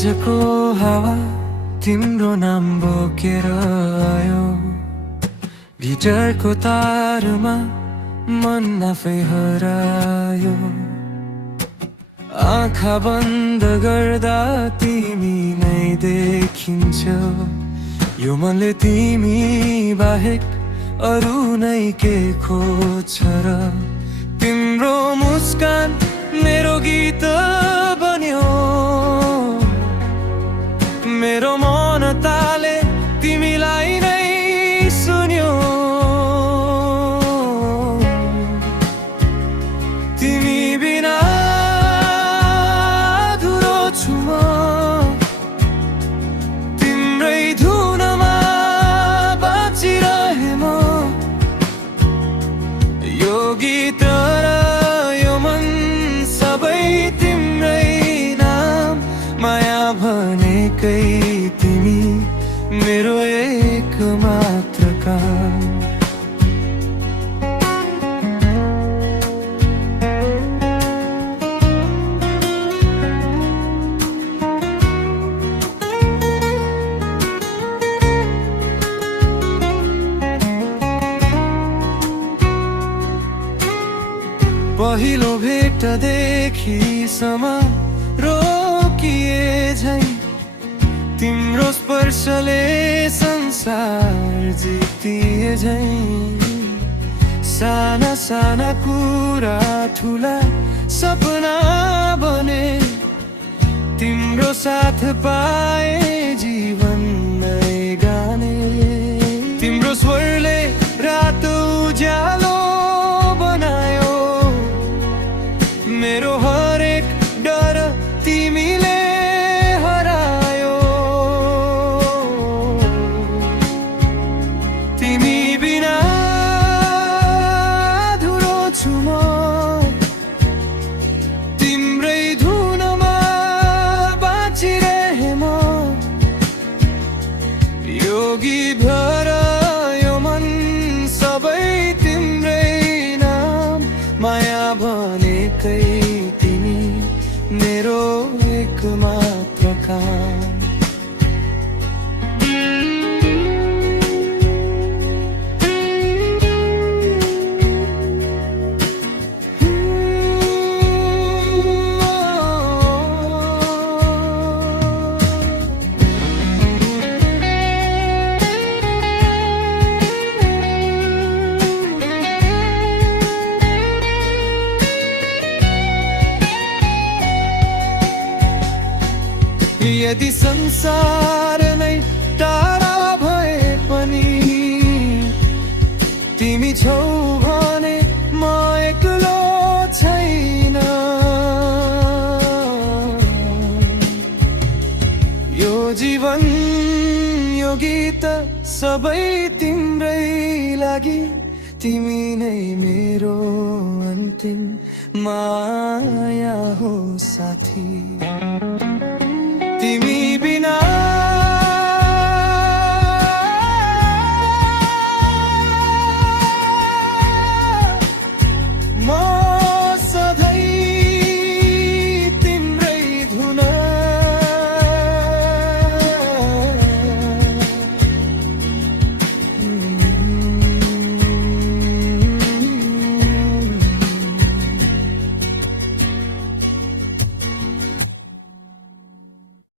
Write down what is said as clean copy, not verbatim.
आजको हावा तिम्रो नाम बोकेर आयो। गिटारको तारमा मन आफै हरायो। आँखा बन्द गर्दा तिमी नै देखिन्छौ। यो मनले तिमी बाहेक अरू नै के खोज्छ र? तिम्रो मुस्कान मेरो गीत बन्यो। मेरो मन ताले तिमीलाई नै सुन्यो। तिमी बिना अधुरो छु म। तिम्रै धुनमा बाँचिरहे म। यो गीत र यो मन सबै तिम्रै नाम। माया भनेकै तिमी मेरो एक मात्र काम। पहिलो भेटदेखि समा रोकिए झै तिम्रो स्पर्शले संसार जितिए झै। साना साना कुरा ठुला सपना बने। तिम्रो साथ पाए जीवन नै गाने। तिम्रो स्वरले रात उज्यालो बनायो। मेरो हरेक डर तिमीले हरायो। तिमी बिना अधुरो छु म। तिम्रै धुनमा बाँचिरहे म। यो गीत र यो मन सबै तिम्रै नाम। माया भनेकै तिमी मेरो एक मात्र काम। यदि संसार नै टाढा भए पनि तिमी छौ भने म एक्लो छैन। यो जीवन यो गीत सबै तिम्रै लागि। तिमी नै मेरो अन्तिम माया हो साथी।